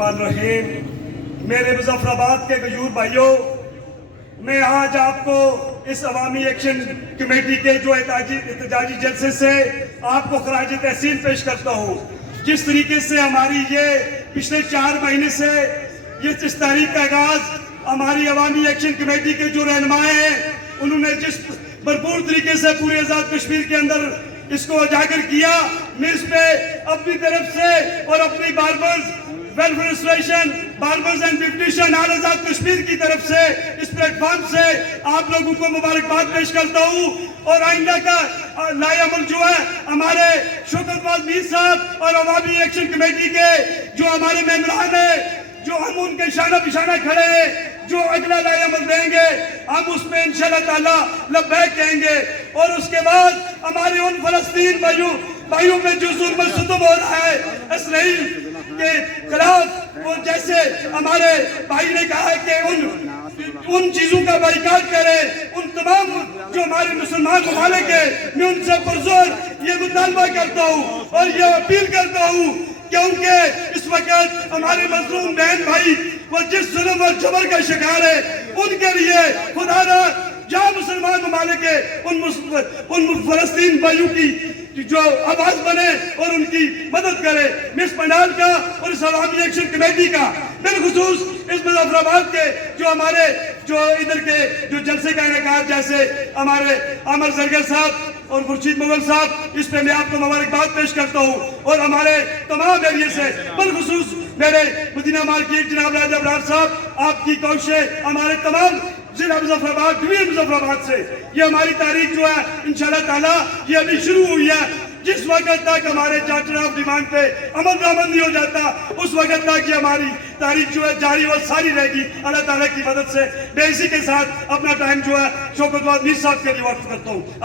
बिस्मिल्लाहिर्रहमानिर्रहीम। मेरे मुजफ्फराबाद के गजूर भाइयों, मैं आज आपको इस अवामी एक्शन कमेटी के जो एहतजाजी जलसे से आपको खराज तहसीन पेश करता हूँ। जिस तरीके से हमारी ये पिछले 4 महीने से इस तारीख का आगाज हमारी अवामी एक्शन कमेटी के जो रहनुमाए हैं उन्होंने जिस भरपूर तरीके से पूरे आज़ाद कश्मीर के अंदर इसको उजागर किया, मैं इस पे अपनी तरफ से और अपनी barbers welfare association barbers and beautician all Azad Kashmir की तरफ से इस प्लेटफॉर्म से आप लोगों को मुबारकबाद पेश करता हूँ। और आइंदा का लाएअमल जो है हमारे शौकत मीर साहब और अवामी एक्शन कमेटी के जो हमारे मेंबरान हैं, जो हम उनके शाना बिशाना खड़े हैं, जो अगला लाएअमल देंगे हम उसमें इंशाअल्लाह ताला लब्बैक कहेंगे। और उसके बाद हमारे उन फलस्तीन भाइयों पे जो जुल्म सितम हो रहा है इसराइल के खिलाफ, वो जैसे हमारे भाई ने कहा है कि उन चीजों का बाइकाट करें, उन तमाम जो हमारे मुसलमान ममालिक है, मैं उनसे पुरजोर ये मुतालबा करता हूँ और ये अपील करता हूँ क्योंकि इस वक्त हमारे मजलूम बहन भाई वो जिस जुल्म और जबर का शिकार है, उनके लिए खुदा ना जहाँ मुसलमान ममालिक है उन फलस्तीन भाइयों की जो आवाज बने और उनकी मदद करे। मैं इस पंडाल का और इस अवामी एक्शन कमेटी का बिलखुसूस इस मुजफ्फराबाद के जो हमारे जो इधर के जो जलसे का इनेकाद जैसे हमारे अमर जरगर साहब और खुर्शीद मुगल साहब, इस पे मैं आपको मुबारकबाद पेश करता हूँ। और हमारे तमाम एरिए से बिलखुसूस मेरे मदीना मार्केट जनाब राजा अबरार साहब, आपकी कोशिशें हमारे तमाम जिला मुजफ्फराबाद डिवीजन मुजफ्फराबाद से ये हमारी तारीख जो है इंशाअल्लाह ताला ये अभी शुरू हुई है। जिस वक्त तक हमारे चार्टर ऑफ डिमांड पे अमल दरामद नहीं हो जाता उस वक्त तक ये हमारी तारीख जो है जारी और सारी रहेगी अल्लाह ताला की मदद से। मैं इसी के साथ अपना टाइम जो है शौकत मीर साहब के लिए वक्त करता हूँ।